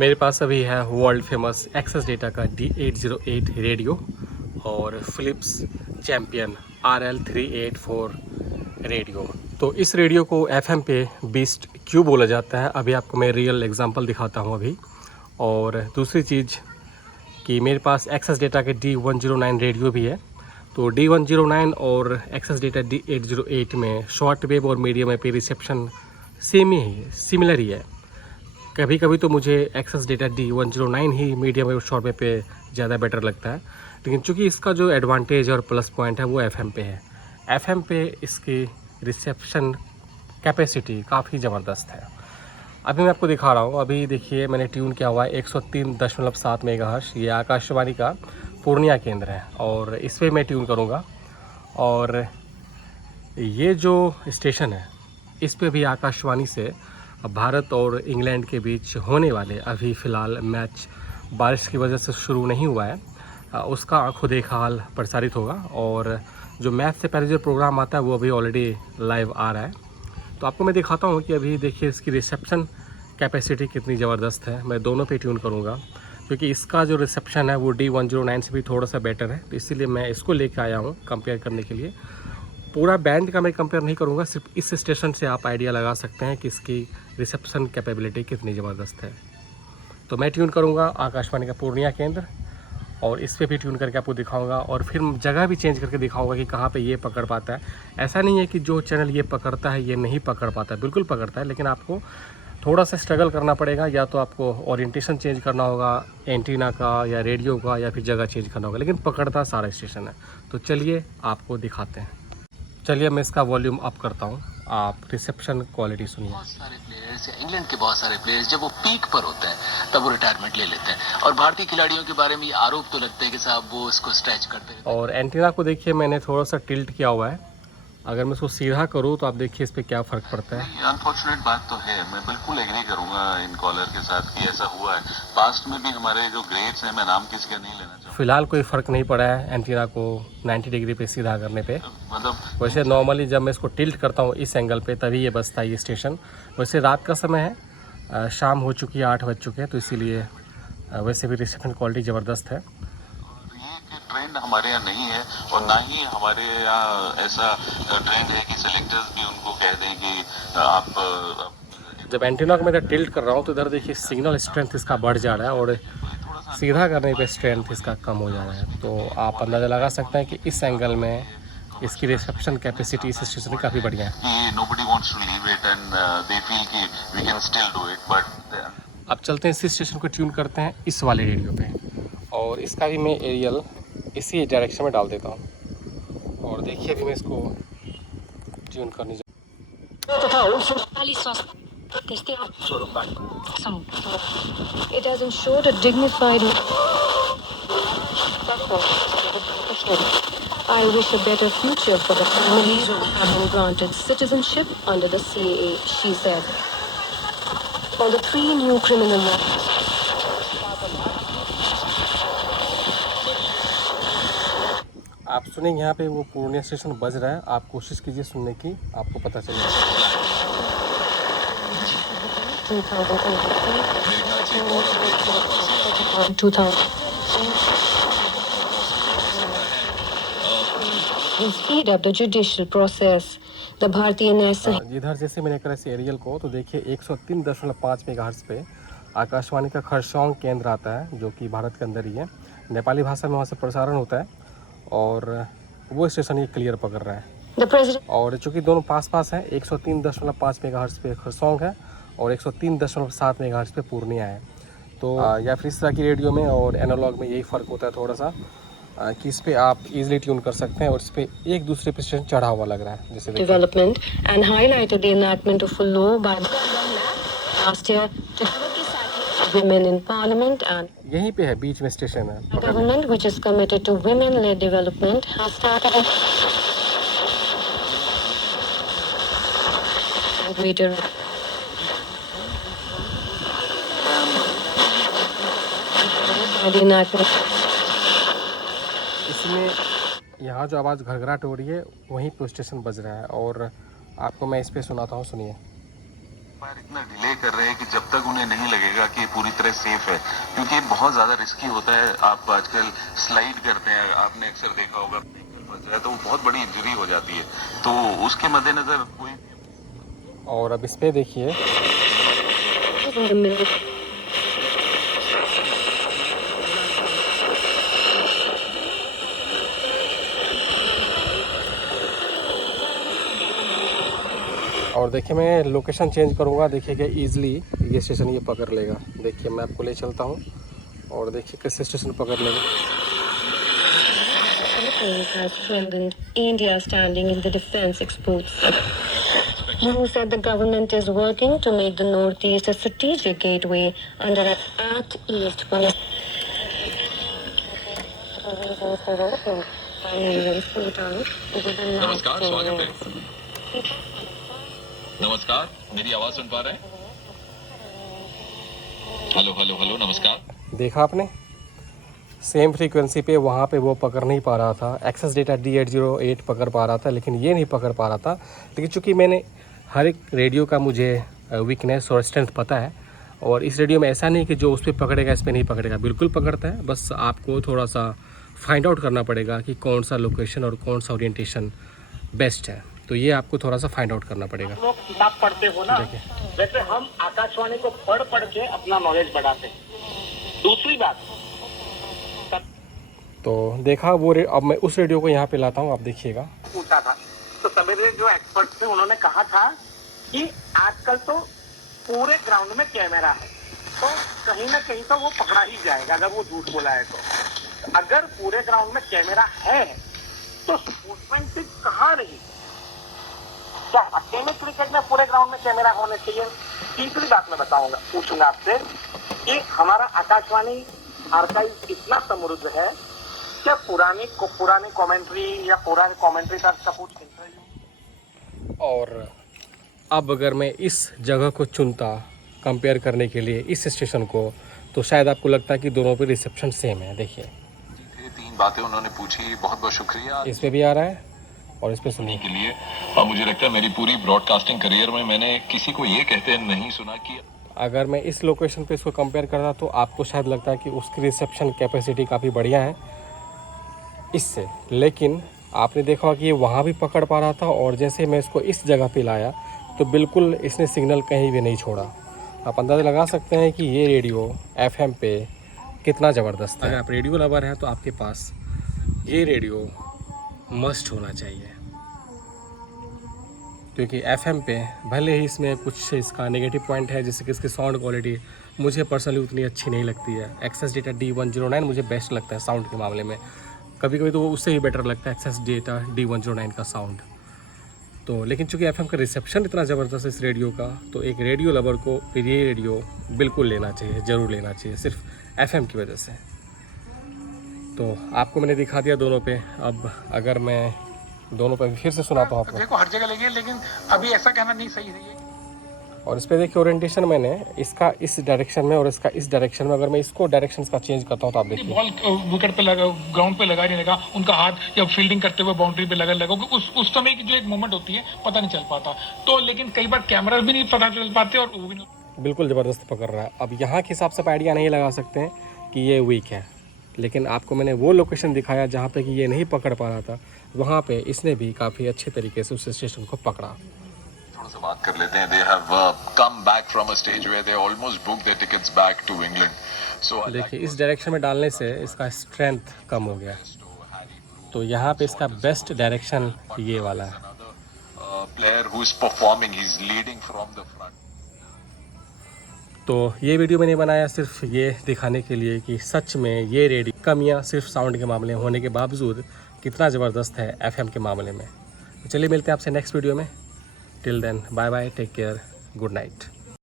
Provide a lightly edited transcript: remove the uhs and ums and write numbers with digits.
मेरे पास अभी है वर्ल्ड फेमस एक्सेस डेटा का D808 रेडियो और फ़िलिप्स चैम्पियन RL384 रेडियो। तो इस रेडियो को FM पे बीस्ट क्यों बोला जाता है, अभी आपको मैं रियल एग्जांपल दिखाता हूँ अभी। और दूसरी चीज़ कि मेरे पास एक्सेस डेटा के D109 रेडियो भी है। तो D109 और एक्सेस डेटा D808 में शॉर्ट वेव और मीडियम वेव पे रिसेप्शन सेम ही है, सिमिलर ही है। कभी कभी तो मुझे एक्सेस डेटा D109 ही मीडियम वेव शॉर्ट वेव पे ज़्यादा बेटर लगता है, लेकिन चूंकि इसका जो एडवांटेज और प्लस पॉइंट है वो FM पे है। FM पे इसकी रिसेप्शन कैपेसिटी काफ़ी ज़बरदस्त है। अभी मैं आपको दिखा रहा हूँ। अभी देखिए मैंने ट्यून किया हुआ है 103.7 मेगाहर्ट्ज़। ये आकाशवाणी का पूर्णिया केंद्र है और इस पर मैं ट्यून करूँगा। और ये जो स्टेशन है इस पे भी आकाशवाणी से भारत और इंग्लैंड के बीच होने वाले अभी फ़िलहाल मैच बारिश की वजह से शुरू नहीं हुआ है, उसका आंखों देखा हाल प्रसारित होगा। और जो मैच से पहले जो प्रोग्राम आता है वो अभी ऑलरेडी लाइव आ रहा है। तो आपको मैं दिखाता हूँ कि अभी देखिए इसकी रिसेप्शन कैपेसिटी कितनी ज़बरदस्त है। मैं दोनों पे ट्यून करूँगा क्योंकि इसका जो रिसेप्शन है वो D109 से भी थोड़ा सा बेटर है, तो इसीलिए मैं इसको लेके आया हूँ कंपेयर करने के लिए। पूरा बैंड का मैं कंपेयर नहीं करूँगा, सिर्फ इस स्टेशन से आप आइडिया लगा सकते हैं कि इसकी रिसेप्शन कैपेबिलिटी कितनी ज़बरदस्त है। तो मैं ट्यून करूँगा आकाशवाणी का पूर्णिया केंद्र और इस पे भी ट्यून करके आपको दिखाऊंगा और फिर जगह भी चेंज करके दिखाऊंगा कि कहाँ पे ये पकड़ पाता है। ऐसा नहीं है कि जो चैनल ये पकड़ता है ये नहीं पकड़ पाता है, बिल्कुल पकड़ता है, लेकिन आपको थोड़ा सा स्ट्रगल करना पड़ेगा। या तो आपको ओरिएंटेशन चेंज करना होगा एंटीना का या रेडियो का, या फिर जगह चेंज करना होगा, लेकिन पकड़ता सारा स्टेशन है। तो चलिए आपको दिखाते हैं। चलिए मैं इसका वॉल्यूम अप करता हूँ, आप रिसेप्शन क्वालिटी सुनिए। बहुत सारे प्लेयर्स या इंग्लैंड के बहुत सारे प्लेयर्स जब वो पीक पर होते हैं तब वो रिटायरमेंट ले लेते हैं, और भारतीय खिलाड़ियों के बारे में ये आरोप तो लगते हैं कि साहब वो इसको स्ट्रेच करते रहते हैं। और एंटीना को देखिए मैंने थोड़ा सा टिल्ट किया हुआ है। अगर मैं इसको सीधा करूँ तो आप देखिए इस पर क्या फ़र्क पड़ता है। अनफॉर्चुनेट बात तो है, मैं बिल्कुल एग्री करूंगा इन कॉलर के साथ कि ऐसा हुआ है। पास्ट में भी हमारे जो ग्रेड्स हैं, मैं नाम किसका नहीं लेना चाहूँगा, फ़िलहाल कोई फ़र्क नहीं पड़ा है एंटीना को 90 डिग्री पे सीधा करने पे। मतलब वैसे नॉर्मली जब मैं इसको टिल्ट करता हूँ इस एंगल पे तभी ये बजता है ये स्टेशन। वैसे रात का समय है, शाम हो चुकी है, 8 बज चुके हैं, तो इसीलिए वैसे भी रिसेप्शन क्वालिटी ज़बरदस्त है। ये ट्रेंड हमारे यहाँ नहीं है और ना ही हमारे यहाँ ऐसा ट्रेंड है कि सेलेक्टर्स भी उनको कह दें कि आप जब एंटीना को मैं टिल्ट कर रहा हूँ तो इधर देखिए सिग्नल स्ट्रेंथ इसका बढ़ जा रहा है और सीधा करने पे स्ट्रेंथ इसका कम हो जा रहा है। तो आप अंदाज़ा लगा सकते हैं कि इस एंगल में इसकी रिसेप्शन कैपेसिटी इस स्टेशन की काफ़ी बढ़िया है। कि nobody wants to leave it and they feel कि we can still do it, but अब चलते हैं इसी स्टेशन को ट्यून करते हैं इस वाले रेडियो पे, और इसका भी मैं एरियल इसी डायरेक्शन में डाल देता हूँ। और देखिए अभी मैं इसको ट्यून करने जा It has ensured a dignified. I wish a better future for the families who have been granted citizenship under the CAA, she said. On the 3 new criminal laws. आप सुनेंगे यहाँ पे वो पूर्णिया स्टेशन बज रहा है, आप कोशिश कीजिए सुनने की, आपको पता चलेगा। 2000. Speed up the judicial process. The Bharatiya National. इधर जैसे मैंने करा इस एरियल को, तो देखिए 103.5 मेगाहर्ट्ज़ पे आकाशवाणी का खरसांग केंद्र आता है जो कि भारत के अंदर ही है। नेपाली भाषा में वहाँ से प्रसारण होता है और वो स्टेशन ये क्लियर पकड़ रहा है। The president. और चूँकि दोनों पास पास हैं, 103.5 मेगाहर्ट्ज़ पे खरसांग है और 103.7 मेगाहर्ट्ज़ पे पूर्णिया है। तो या फिर इस तरह की रेडियो में और एनालॉग में यही फ़र्क होता है थोड़ा सा, कि इस पे आप इजीली ट्यून कर सकते हैं और इस पे एक दूसरे पे स्टेशन चढ़ा हुआ लग रहा है जैसे देखिए। Development and highlighted the enactment of a law by last year to women in parliament, and यहीं पे है, बीच में स्टेशन है। the government, which is committed to women-led development, has started a greater. The enactment. इसमें यहाँ जो आवाज़ घरघराहट हो रही है वहीं पे स्टेशन बज रहा है और आपको मैं इस पे सुनाता हूँ, सुनिए। इतना डिले कर रहे हैं कि जब तक उन्हें नहीं लगेगा कि पूरी तरह पहले सेफ है, क्योंकि ये बहुत ज़्यादा रिस्की होता है। आप आजकल स्लाइड करते हैं, आपने अक्सर देखा होगा, फंस जाए तो वो बहुत बड़ी इंजरी हो जाती है, तो उसके मद्देनज़र कोई। और अब इस पे देखिए, और देखिए मैं लोकेशन चेंज करूँगा, देखिए कि ईज़िली ये स्टेशन ये पकड़ लेगा। देखिए मैं आपको ले चलता हूँ और देखिए किस स्टेशन पकड़ लेगा। Philippines has strengthened India's standing in the defense exports. Who said the government is working to make the Northeast a strategic gateway under an Act East policy. नमस्कार, स्वागत है। नमस्कार, मेरी आवाज सुन पा रहे हैं? हेलो हेलो हेलो, नमस्कार। देखा आपने, सेम फ्रीक्वेंसी पे वहाँ पे वो पकड़ नहीं पा रहा था। एक्सेस डेटा D808 पकड़ पा रहा था, लेकिन ये नहीं पकड़ पा रहा था। लेकिन चूँकि मैंने हर एक रेडियो का मुझे वीकनेस और स्ट्रेंथ पता है, और इस रेडियो में ऐसा नहीं कि जो उस पर पकड़ेगा इस पर नहीं पकड़ेगा, बिल्कुल पकड़ता है। बस आपको थोड़ा सा फाइंड आउट करना पड़ेगा कि कौन सा लोकेशन और कौन सा ओरिएंटेशन बेस्ट है। तो ये आपको थोड़ा सा फाइंड आउट करना पड़ेगा। लोग किताब पढ़ते हो ना, वैसे हम आकाशवाणी को पढ़ पढ़ के अपना नॉलेज बढ़ाते हैं। दूसरी बात, तो देखा वो अब मैं उस रेडियो को यहाँ पे लाता हूँ, आप देखिएगा। पूछा था तो सवेरे जो एक्सपर्ट थे उन्होंने कहा था कि आजकल तो पूरे ग्राउंड में कैमरा है, तो कहीं ना कहीं तो वो पकड़ा ही जाएगा अगर वो झूठ बोला है तो। अगर पूरे ग्राउंड में कैमरा है तो स्पोर्ट्समैनशिप कहाँ रही? क्या अकेले क्रिकेट में पूरे ग्राउंड में कैमरा होने चाहिए? तीसरी बात मैं बताऊंगा, पूछूंगा आपसे कि हमारा आकाशवाणी आर्काइव इतना समृद्ध है, क्या पुरानी कमेंट्री या पुरानी कमेंट्री का कुछ इंटरव्यू? और अब अगर मैं इस जगह को चुनता कंपेयर करने के लिए इस स्टेशन को, तो शायद आपको लगता है कि दोनों पे रिसेप्शन सेम है। देखिए 3 बातें उन्होंने पूछी, बहुत बहुत शुक्रिया। इस पे भी आ रहा है और इस पे सुनिए के लिए। और मुझे लगता है मेरी पूरी ब्रॉडकास्टिंग करियर में मैंने किसी को ये कहते नहीं सुना कि अगर मैं इस लोकेशन पे इसको कंपेयर करता तो आपको शायद लगता है कि उसकी रिसेप्शन कैपेसिटी काफ़ी बढ़िया है इससे। लेकिन आपने देखा कि ये वहाँ भी पकड़ पा रहा था, और जैसे मैं इसको इस जगह पे लाया तो बिल्कुल इसने सिग्नल कहीं भी नहीं छोड़ा। आप अंदाज़ा लगा सकते हैं कि ये रेडियो FM पे कितना ज़बरदस्त है। अगर आप रेडियो लवर हैं तो आपके पास ये रेडियो मस्ट होना चाहिए, क्योंकि FM पे भले ही इसमें कुछ इसका नेगेटिव पॉइंट है, जैसे कि इसकी साउंड क्वालिटी मुझे पर्सनली उतनी अच्छी नहीं लगती है। एक्सेस डेटा D109 मुझे बेस्ट लगता है साउंड के मामले में, कभी कभी तो वो उससे ही बेटर लगता है एक्सेस डेटा D109 का साउंड। तो लेकिन चूंकि FM का रिसेप्शन इतना ज़बरदस्त है इस रेडियो का, तो एक रेडियो लवर को फिर ये रेडियो बिल्कुल लेना चाहिए, ज़रूर लेना चाहिए, सिर्फ FM की वजह से। तो आपको मैंने दिखा दिया दोनों पे। अब अगर मैं दोनों पे फिर से सुनाता हूँ आपको। देखो हर जगह लगी है, लेकिन अभी ऐसा कहना नहीं सही है। और इस पे देखिए ओरिएंटेशन मैंने इसका इस डायरेक्शन में और इसका इस डायरेक्शन में, अगर मैं इसको डायरेक्शन का चेंज करता हूँ तो आप देखिए बॉल विकेट पे लगा, ग्राउंड पे लगा नहीं लगा, उनका हाथ जब फील्डिंग करते हुए बाउंड्री पे लगा उस समय की जो एक मोमेंट होती है पता नहीं चल पाता। तो लेकिन कई बार कैमरा भी नहीं पता चल पाते और वो भी नहीं। बिल्कुल ज़बरदस्त पकड़ रहा है। अब यहाँ के हिसाब से आप आइडिया नहीं लगा सकते हैं कि ये वीक है, लेकिन आपको मैंने वो लोकेशन दिखाया जहाँ पे कि ये नहीं पकड़ पा रहा था, वहाँ पे इसने भी काफ़ी अच्छे तरीके से उस स्टेशन को पकड़ा। थोड़ा सा बात कर लेते हैं। They have come back from a stage where they almost booked their tickets back to England. So देखिए इस डायरेक्शन में डालने से इसका स्ट्रेंथ कम हो गया, तो यहाँ पे इसका बेस्ट डायरेक्शन ये वाला है। player who is performing, he's leading from the front. तो ये वीडियो मैंने बनाया सिर्फ ये दिखाने के लिए कि सच में ये रेडियो कमियाँ सिर्फ साउंड के मामले में होने के बावजूद कितना ज़बरदस्त है FM के मामले में। तो चलिए मिलते हैं आपसे नेक्स्ट वीडियो में। Till then bye bye, take care, good night.